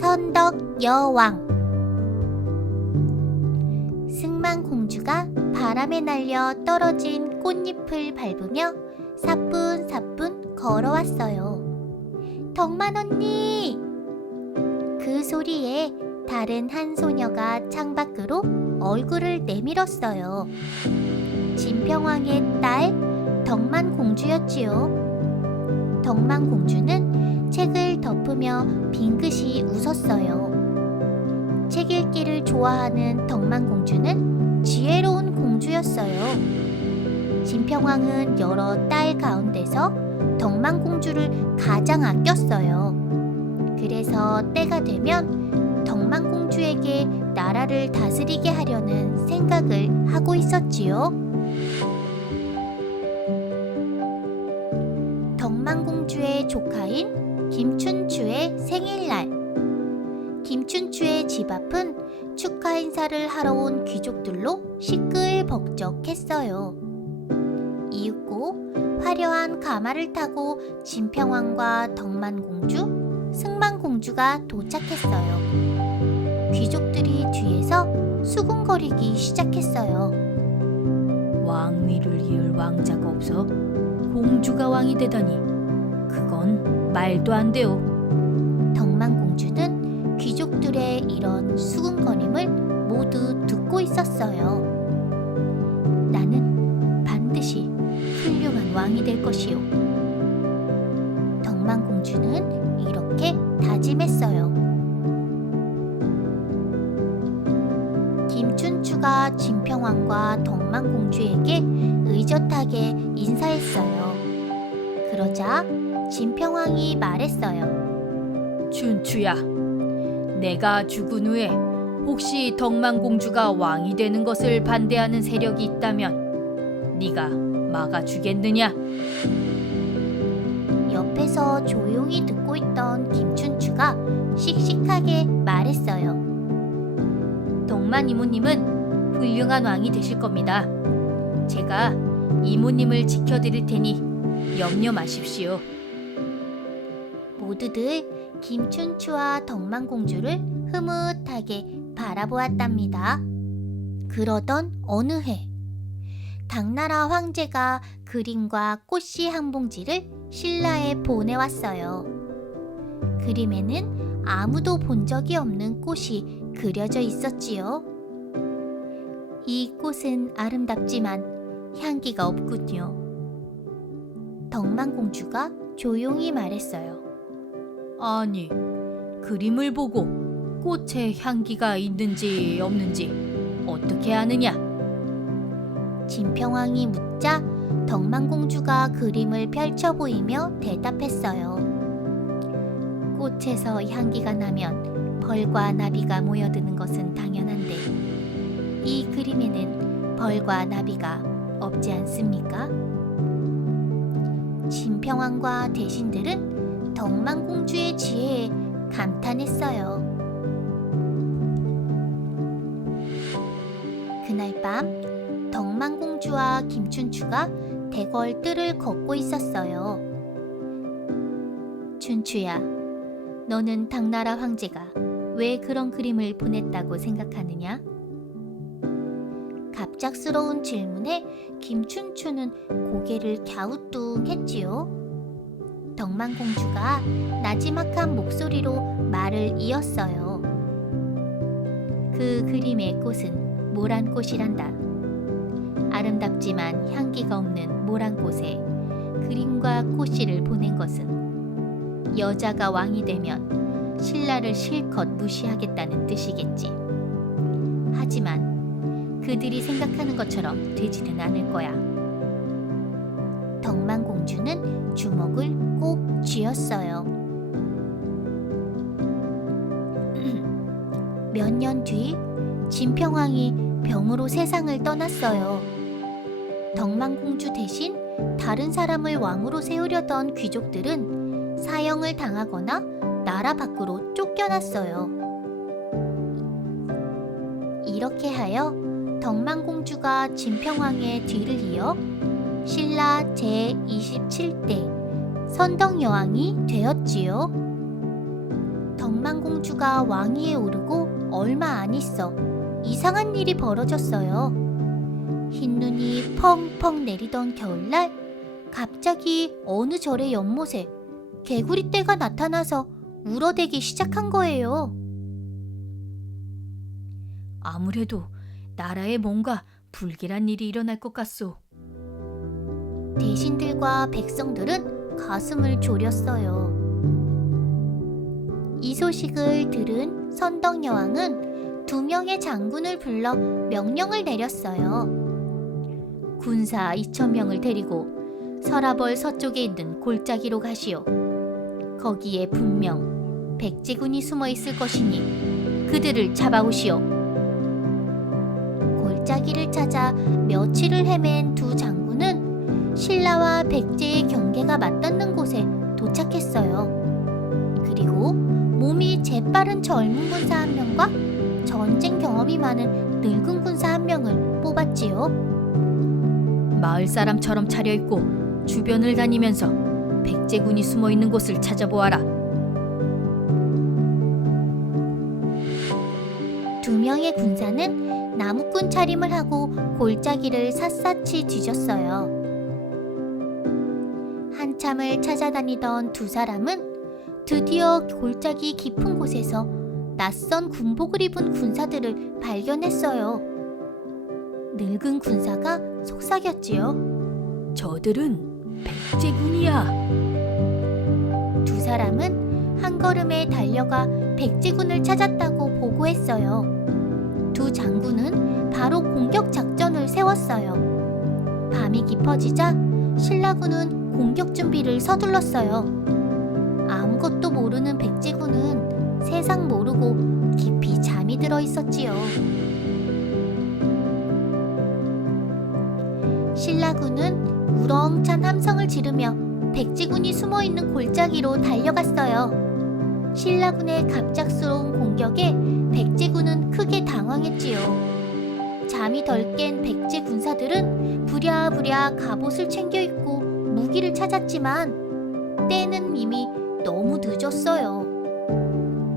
선덕여왕. 승만공주가 바람에 날려 떨어진 꽃잎을 밟으며 사뿐사뿐 걸어왔어요. 덕만 언니! 그 소리에 다른 한 소녀가 창밖으로 얼굴을 내밀었어요. 진평왕의 딸 덕만공주였지요. 덕만공주는 책을 덮으며 빙긋이 웃었어요. 책 읽기를 좋아하는 덕만공주는 지혜로운 공주였어요. 진평왕은 여러 딸 가운데서 덕만공주를 가장 아꼈어요. 그래서 때가 되면 덕만공주에게 나라를 다스리게 하려는 생각을 하고 있었지요. 덕만공주의 조카인 김춘추의 생일날. 김춘추의 집 앞은 축하 인사를 하러 온 귀족들로 시끌벅적했어요. 이윽고 화려한 가마를 타고 진평왕과 덕만공주, 승만공주가 도착했어요. 귀족들이 뒤에서 수군거리기 시작했어요. 왕위를 이을 왕자가 없어 공주가 왕이 되다니 그건 말도 안 돼요. 덕만공주는 귀족들의 이런 수군거림을 모두 듣고 있었어요. 나는 반드시 훌륭한 왕이 될 것이요. 덕만공주는 이렇게 다짐했어요. 김춘추가 진평왕과 덕만공주에게 의젓하게 인사했어요. 그러자 진평왕이 말했어요. 춘추야, 내가 죽은 후에 혹시 덕만공주가 왕이 되는 것을 반대하는 세력이 있다면 네가 막아주겠느냐? 옆에서 조용히 듣고 있던 김춘추가 씩씩하게 말했어요. 덕만 이모님은 훌륭한 왕이 되실 겁니다. 제가 이모님을 지켜드릴 테니 염려 마십시오. 모두들 김춘추와 덕만공주를 흐뭇하게 바라보았답니다. 그러던 어느 해, 당나라 황제가 그림과 꽃씨 한 봉지를 신라에 보내왔어요. 그림에는 아무도 본 적이 없는 꽃이 그려져 있었지요. 이 꽃은 아름답지만 향기가 없군요. 덕만공주가 조용히 말했어요. 아니, 그림을 보고 꽃에 향기가 있는지 없는지 어떻게 아느냐? 진평왕이 묻자 덕만공주가 그림을 펼쳐 보이며 대답했어요. 꽃에서 향기가 나면 벌과 나비가 모여드는 것은 당연한데 이 그림에는 벌과 나비가 없지 않습니까? 진평왕과 대신들은 덕만공주의 지혜에 감탄했어요. 그날 밤 덕만공주와 김춘추가 대궐 뜰을 걷고 있었어요. 춘추야, 너는 당나라 황제가 왜 그런 그림을 보냈다고 생각하느냐? 갑작스러운 질문에 김춘추는 고개를 갸우뚱했지요. 덕만공주가 나지막한 목소리로 말을 이었어요. 그 그림의 꽃은 모란꽃이란다. 아름답지만 향기가 없는 모란꽃에 그림과 꽃씨를 보낸 것은 여자가 왕이 되면 신라를 실컷 무시하겠다는 뜻이겠지. 하지만 그들이 생각하는 것처럼 되지는 않을 거야. 덕만공주는 주먹을 꼭 쥐었어요. 몇 년 뒤 진평왕이 병으로 세상을 떠났어요. 덕만공주 대신 다른 사람을 왕으로 세우려던 귀족들은 사형을 당하거나 나라 밖으로 쫓겨났어요. 이렇게 하여 덕만공주가 진평왕의 뒤를 이어 신라 제27대 선덕여왕이 되었지요. 정만공주가 왕위에 오르고 얼마 안 있어 이상한 일이 벌어졌어요. 흰눈이 펑펑 내리던 겨울날 갑자기 어느 절의 연못에 개구리떼가 나타나서 울어대기 시작한 거예요. 아무래도 나라에 뭔가 불길한 일이 일어날 것 같소. 대신들과 백성들은 가슴을 졸였어요. 이 소식을 들은 선덕여왕은 2명의 장군을 불러 명령을 내렸어요. 군사 2,000명을 데리고 서라벌 서쪽에 있는 골짜기로 가시오. 거기에 분명 백제군이 숨어 있을 것이니 그들을 잡아오시오. 골짜기를 찾아 며칠을 헤맨 두 장군은 신라와 백제의 경계가 맞닿는 곳에 도착했어요. 그리고 몸이 재빠른 젊은 군사 한 명과 전쟁 경험이 많은 늙은 군사 한 명을 뽑았지요. 마을 사람처럼 차려입고 주변을 다니면서 백제군이 숨어 있는 곳을 찾아보아라. 2명의 군사는 나무꾼 차림을 하고 골짜기를 샅샅이 뒤졌어요. 한참을 찾아다니던 두 사람은 드디어 골짜기 깊은 곳에서 낯선 군복을 입은 군사들을 발견했어요. 늙은 군사가 속삭였지요. 저들은 백제군이야. 두 사람은 한 걸음에 달려가 백제군을 찾았다고 보고했어요. 두 장군은 바로 공격 작전을 세웠어요. 밤이 깊어지자 신라군은 공격 준비를 서둘렀어요. 아무것도 모르는 백제군은 세상 모르고 깊이 잠이 들어 있었지요. 신라군은 우렁찬 함성을 지르며 백제군이 숨어있는 골짜기로 달려갔어요. 신라군의 갑작스러운 공격에 백제군은 크게 당황했지요. 잠이 덜 깬 백제 군사들은 부랴부랴 갑옷을 챙겨 입고 무기를 찾았지만 때는 이미 너무 늦었어요.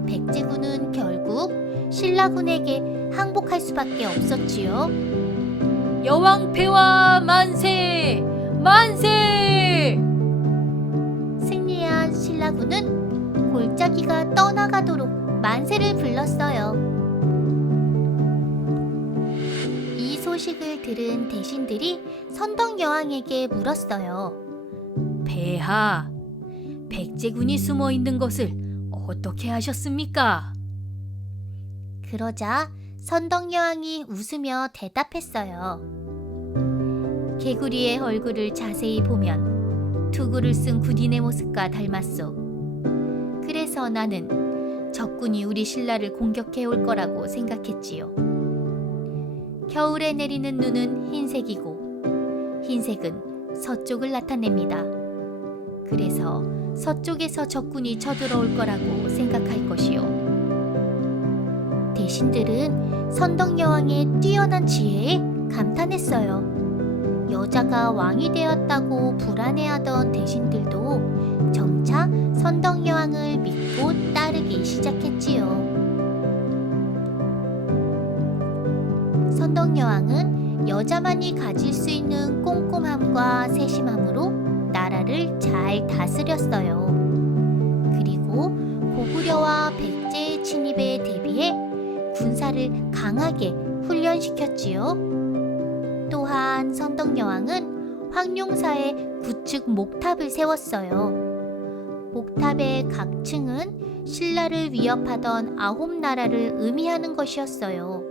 백제군은 결국 신라군에게 항복할 수밖에 없었지요. 여왕 폐하 만세! 만세! 승리한 신라군은 골짜기가 떠나가도록 만세를 불렀어요. 이 소식을 들은 대신들이 선덕여왕에게 물었어요. 폐하, 백제군이 숨어 있는 것을 어떻게 하셨습니까? 그러자 선덕여왕이 웃으며 대답했어요. 개구리의 얼굴을 자세히 보면 투구를 쓴 군인의 모습과 닮았소. 그래서 나는 적군이 우리 신라를 공격해 올 거라고 생각했지요. 겨울에 내리는 눈은 흰색이고 흰색은 서쪽을 나타냅니다. 그래서 서쪽에서 적군이 쳐들어올 거라고 생각할 것이요. 대신들은 선덕여왕의 뛰어난 지혜에 감탄했어요. 여자가 왕이 되었다고 불안해하던 대신들도 점차 선덕여왕을 믿고 따르기 시작했지요. 선덕여왕은 여자만이 가질 수 있는 꼼꼼함과 세심함으로 나라를 잘 다스렸어요. 그리고 고구려와 백제의 침입에 대비해 군사를 강하게 훈련시켰지요. 또한 선덕여왕은 황룡사에 구축 목탑을 세웠어요. 목탑의 각 층은 신라를 위협하던 9나라를 의미하는 것이었어요.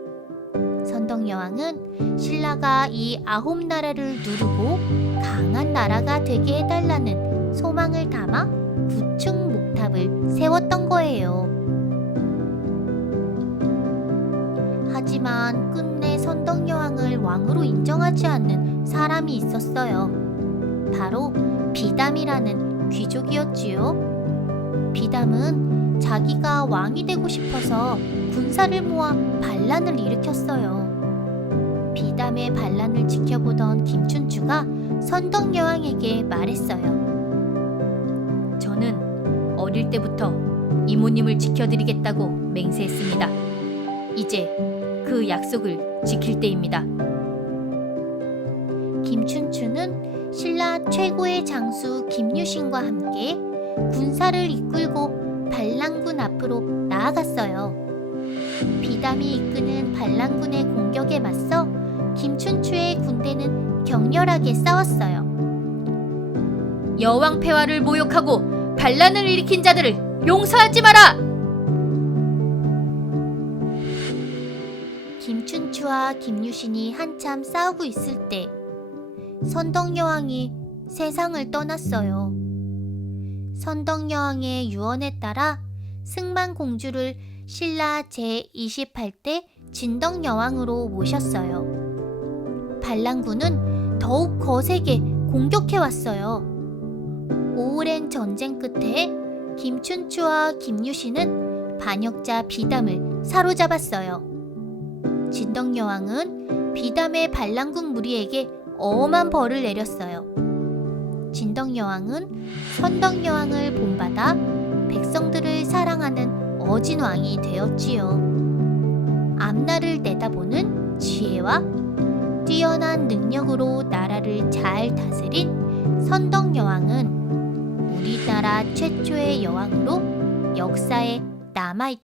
선덕여왕은 신라가 이 9나라를 누르고 강한 나라가 되게 해달라는 소망을 담아 구축 목탑을 세웠던 거예요. 하지만 끝내 선덕여왕을 왕으로 인정하지 않는 사람이 있었어요. 바로 비담이라는 귀족이었지요. 비담은 자기가 왕이 되고 싶어서 군사를 모아 반란을 일으켰어요. 비담의 반란을 지켜보던 김춘추가 선덕여왕에게 말했어요. 저는 어릴 때부터 이모님을 지켜드리겠다고 맹세했습니다. 이제 그 약속을 지킬 때입니다. 김춘추는 신라 최고의 장수 김유신과 함께 군사를 이끌고 반란군 앞으로 나아갔어요. 비담이 이끄는 반란군의 공격에 맞서 김춘추의 군대는 격렬하게 싸웠어요. 여왕 폐하를 모욕하고 반란을 일으킨 자들을 용서하지 마라! 김춘추와 김유신이 한참 싸우고 있을 때 선덕여왕이 세상을 떠났어요. 선덕여왕의 유언에 따라 승만공주를 신라 제28대 진덕여왕으로 모셨어요. 반란군은 더욱 거세게 공격해왔어요. 오랜 전쟁 끝에 김춘추와 김유신은 반역자 비담을 사로잡았어요. 진덕여왕은 비담의 반란군 무리에게 엄한 벌을 내렸어요. 진덕여왕은 선덕여왕을 본받아 백성들을 사랑하는 어진왕이 되었지요. 앞날을 내다보는 지혜와 뛰어난 능력으로 나라를 잘 다스린 선덕여왕은 우리나라 최초의 여왕으로 역사에 남아있다.